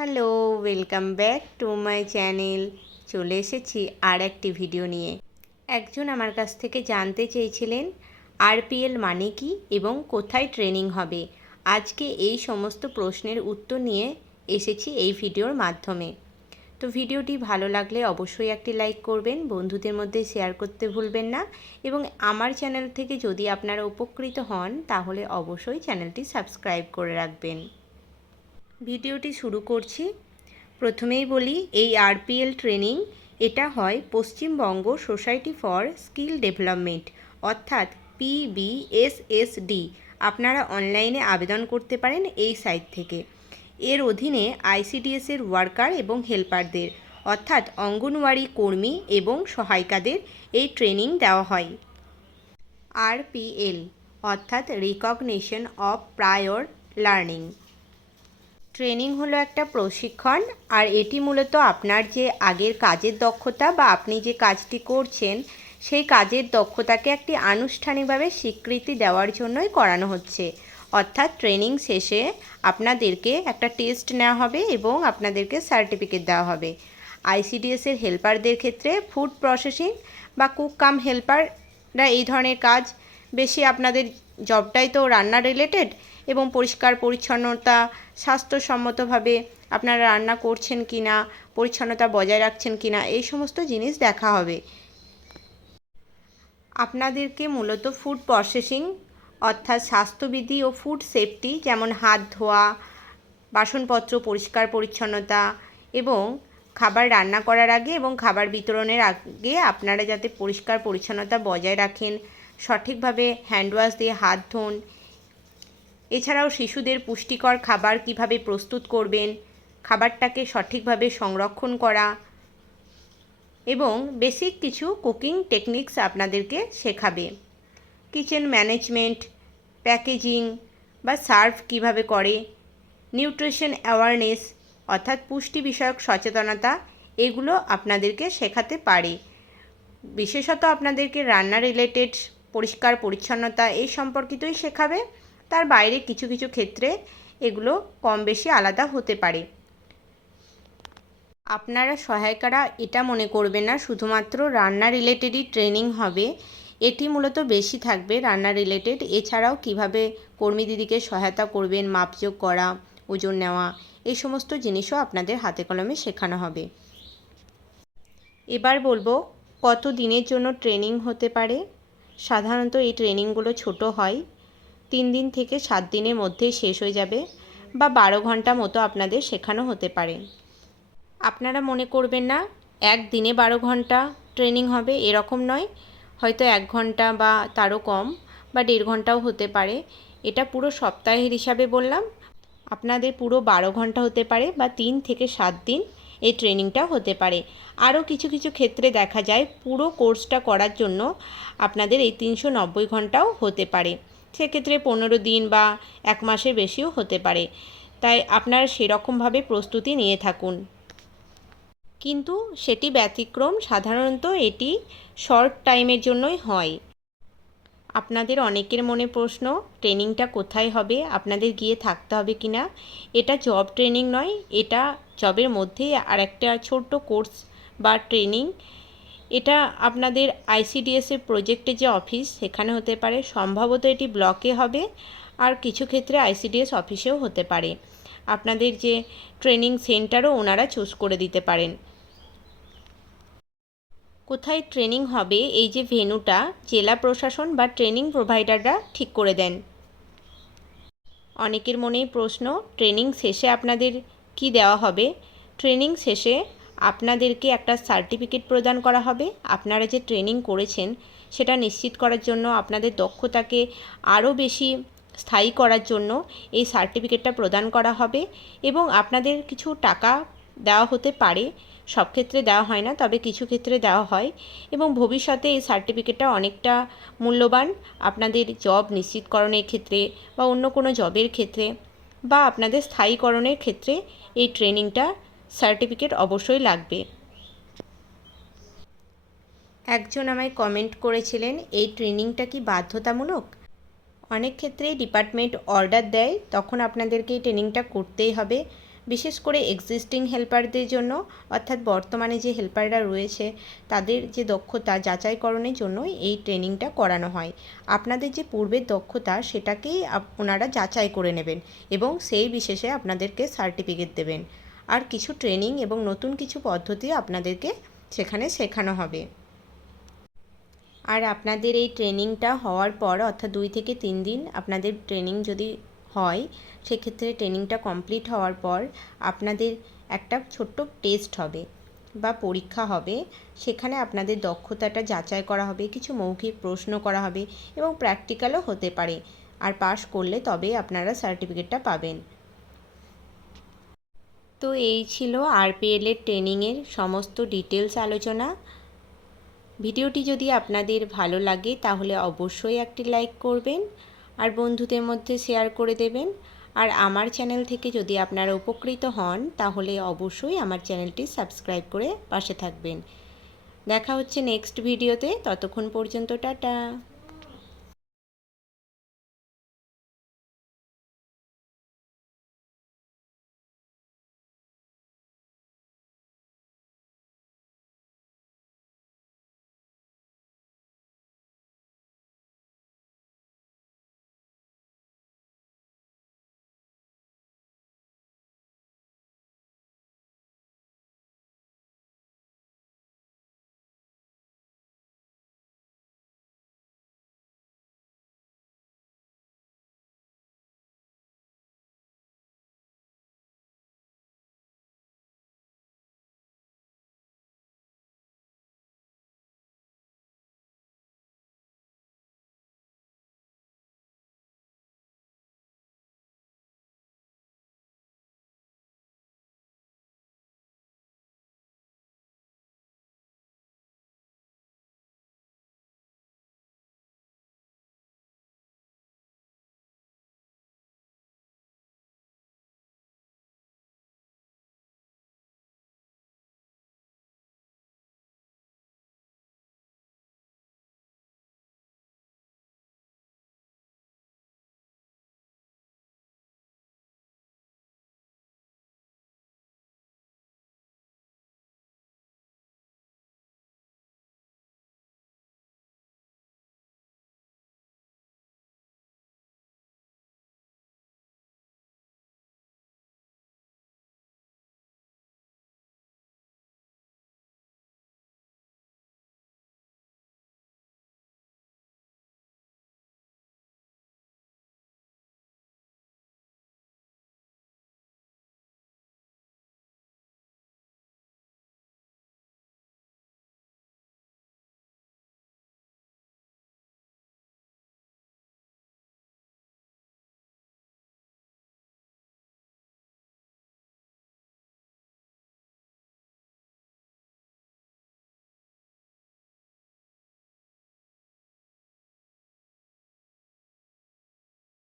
Hello, welcome back to my channel. চলে এসেছি আর একটি ভিডিও নিয়ে। একজন আমার কাছ থেকে জানতে চেয়েছিলেন আরপিএল মানে কি এবং কোথায় ট্রেনিং হবে। আজকে এই সমস্ত প্রশ্নের উত্তর নিয়ে এসেছি এই ভিডিওর মাধ্যমে। তো ভিডিওটি ভালো লাগলে অবশ্যই একটি লাইক করবেন, বন্ধুদের মধ্যে শেয়ার করতে ভুলবেন না এবং আমার চ্যানেল থেকে যদি আপনারা উপকৃত হন তাহলে অবশ্যই চ্যানেলটি সাবস্ক্রাইব করে রাখবেন। ভিডিওটি শুরু করছি। প্রথমেই বলি, এই আরপিএল ট্রেনিং এটা হয় Paschimbanga society for skill development অর্থাৎ PBSSD। আপনারা অনলাইনে আবেদন করতে পারেন এই সাইট থেকে। এর অধীনে ICDS-এর ওয়ার্কার এবং হেল্পারদের অর্থাৎ অঙ্গনওয়াড়ি কর্মী এবং সহায়িকাদের এই ট্রেনিং দেওয়া হয়। আরপিএল অর্থাৎ recognition of prior learning. Training হলো একটা প্রশিক্ষণ, আর এটি মূলত আপনার যে আগের কাজের দক্ষতা বা আপনি যে কাজটি করছেন সেই কাজের দক্ষতাকে একটি আনুষ্ঠানিকভাবে স্বীকৃতি দেওয়ার জন্যই করানো হচ্ছে। অর্থাৎ ট্রেনিং শেষে আপনাদেরকে একটা টেস্ট নেওয়া হবে এবং আপনাদেরকে সার্টিফিকেট দেওয়া হবে। ICDS-এর হেল্পারদের ক্ষেত্রে ফুড প্রসেসিং বা কুক কাম হেল্পাররা এই ধরনের কাজ বেশি, আপনাদের জবটাই তো রান্না রিলেটেড এবং পরিষ্কার পরিচ্ছন্নতা স্বাস্থ্যসম্মতভাবে আপনারা রান্না করছেন কি না, পরিচ্ছন্নতা বজায় রাখছেন কি না, এই সমস্ত জিনিস দেখা হবে। আপনাদেরকে মূলত ফুড প্রসেসিং অর্থাৎ স্বাস্থ্যবিধি ও ফুড সেফটি, যেমন হাত ধোয়া, বাসনপত্র পরিষ্কার পরিচ্ছন্নতা এবং খাবার রান্না করার আগে এবং খাবার বিতরণের আগে আপনারা যাতে পরিষ্কার পরিচ্ছন্নতা বজায় রাখেন, সঠিকভাবে হ্যান্ড ওয়াশ দিয়ে হাত ধোন। এছাড়াও শিশুদের পুষ্টিকর খাবার কিভাবে প্রস্তুত করবেন, খাবারটাকে সঠিকভাবে সংরক্ষণ করা এবং বেসিক কিছু কুকিং টেকনিক্স আপনাদেরকে শেখাবে। কিচেন ম্যানেজমেন্ট, প্যাকেজিং বা সার্ভ কিভাবে করে, নিউট্রিশন অ্যাওয়ারনেস অর্থাৎ পুষ্টি বিষয়ক সচেতনতা, এগুলো আপনাদেরকে শেখাতে পারে। বিশেষত আপনাদেরকে রান্না রিলেটেড পরিষ্কার পরিচ্ছন্নতা এই সম্পর্কিতই শেখাবে। তার বাইরে কিছু কিছু ক্ষেত্রে এগুলো কম বেশি আলাদা হতে পারে। আপনারা সহায়িকারা এটা মনে করবেন না শুধুমাত্র রান্না রিলেটেডই ট্রেনিং হবে, এটি মূলত বেশি থাকবে রান্না রিলেটেড। এছাড়াও কিভাবে কর্মী দিদিকে সহায়তা করবেন, মাপজোক করা, ওজন নেওয়া, এই সমস্ত জিনিসও আপনাদের হাতে কলমে শেখানো হবে। এবার বলবো কত দিনের জন্য ট্রেনিং হতে পারে। সাধারণত এই ট্রেনিংগুলো ছোট হয়, 3 দিন থেকে 7 দিনের মধ্যেই শেষ হয়ে যাবে বা 12 ঘন্টা মতো আপনাদের শেখানো হতে পারে। আপনারা মনে করবেন না একদিনে 12 ঘন্টা ট্রেনিং হবে, এরকম নয়। হয়তো 1 ঘন্টা বা তারও কম বা 1.5 ঘন্টাও হতে পারে। এটা পুরো সপ্তাহের হিসাবে বললাম। আপনাদের পুরো 12 ঘন্টা হতে পারে বা 3 থেকে 7 দিন এই ট্রেনিংটা হতে পারে। আরও কিছু কিছু ক্ষেত্রে দেখা যায় পুরো কোর্সটা করার জন্য আপনাদের এই 390 ঘন্টাও হতে পারে। সেক্ষেত্রে 15 দিন বা 1 মাসের বেশিও হতে পারে। তাই আপনারা সেরকমভাবে প্রস্তুতি নিয়ে থাকুন। কিন্তু সেটি ব্যতিক্রম, সাধারণত এটি শর্ট টাইমের জন্যই হয়। আপনাদের অনেকের মনে প্রশ্ন, ট্রেনিংটা কোথায় হবে, আপনাদের গিয়ে থাকতে হবে কি না। এটা জব ট্রেনিং নয়, এটা জবের মধ্যেই আরেকটা ছোট্ট কোর্স বা ট্রেনিং। এটা আপনাদের ICDS-এর প্রজেক্টের যে অফিস সেখানে হতে পারে, সম্ভবত এটি ব্লকে হবে, আর কিছু ক্ষেত্রে ICDS অফিসেও হতে পারে। আপনাদের যে ট্রেনিং সেন্টারও ওনারা চুজ করে দিতে পারেন। কোথায় ট্রেনিং হবে এই যে ভেন্যুটা জেলা প্রশাসন বা ট্রেনিং প্রোভাইডাররা ঠিক করে দেন। অনেকের মনেই প্রশ্ন, ট্রেনিং শেষে আপনাদের কি দেওয়া হবে। ট্রেনিং শেষে আপনাদেরকে একটা সার্টিফিকেট প্রদান করা হবে। আপনারা যে ট্রেনিং করেছেন সেটা নিশ্চিত করার জন্য, আপনাদের দক্ষতাকে আরও বেশি স্থায়ী করার জন্য এই সার্টিফিকেটটা প্রদান করা হবে এবং আপনাদের কিছু টাকা দেওয়া হতে পারে। সব ক্ষেত্রে দেওয়া হয় না, তবে কিছু ক্ষেত্রে দেওয়া হয় এবং ভবিষ্যতে এই সার্টিফিকেটটা অনেকটা মূল্যবান আপনাদের জব নিশ্চিতকরণের ক্ষেত্রে বা অন্য কোনো জবের ক্ষেত্রে বা আপনাদের স্থায়ীকরণের ক্ষেত্রে এই ট্রেনিংটা সার্টিফিকেট অবশ্যই লাগবে। একজন আমায় কমেন্ট করেছিলেন, এই ট্রেনিংটা কি বাধ্যতামূলক। অনেক ক্ষেত্রেই ডিপার্টমেন্ট অর্ডার দেয়, তখন আপনাদেরকে এই ট্রেনিংটা করতেই হবে। বিশেষ করে এক্সিস্টিং হেল্পারদের জন্য, অর্থাৎ বর্তমানে যে হেল্পাররা রয়েছে তাদের যে দক্ষতা যাচাইকরণের জন্য এই ট্রেনিংটা করানো হয়। আপনাদের যে পূর্বের দক্ষতা সেটাকেই ওনারা যাচাই করে নেবেন এবং সেই বিশেষে আপনাদেরকে সার্টিফিকেট দেবেন। আর কিছু ট্রেনিং এবং নতুন কিছু পদ্ধতি আপনাদেরকে সেখানে শেখানো হবে। আর আপনাদের এই ট্রেনিংটা হওয়ার পর, অর্থাৎ 2 থেকে 3 দিন আপনাদের ট্রেনিং যদি হয়, সেক্ষেত্রে ট্রেনিংটা কমপ্লিট হওয়ার পর আপনাদের একটা ছোট্ট টেস্ট হবে বা পরীক্ষা হবে। সেখানে আপনাদের দক্ষতাটা যাচাই করা হবে, কিছু মৌখিক প্রশ্ন করা হবে এবং প্র্যাকটিক্যালও হতে পারে। আর পাশ করলে তবেই আপনারা সার্টিফিকেটটা পাবেন। তো এই ছিল আরপিএলের ট্রেনিংয়ের সমস্ত ডিটেলস আলোচনা। ভিডিওটি যদি আপনাদের ভালো লাগে তাহলে অবশ্যই একটি লাইক করবেন আর বন্ধুদের মধ্যে শেয়ার করে দেবেন। আর আমার চ্যানেল থেকে যদি আপনারা উপকৃত হন তাহলে অবশ্যই আমার চ্যানেলটি সাবস্ক্রাইব করে পাশে থাকবেন। দেখা হচ্ছে নেক্সট ভিডিওতে, ততক্ষণ পর্যন্ত টাটা।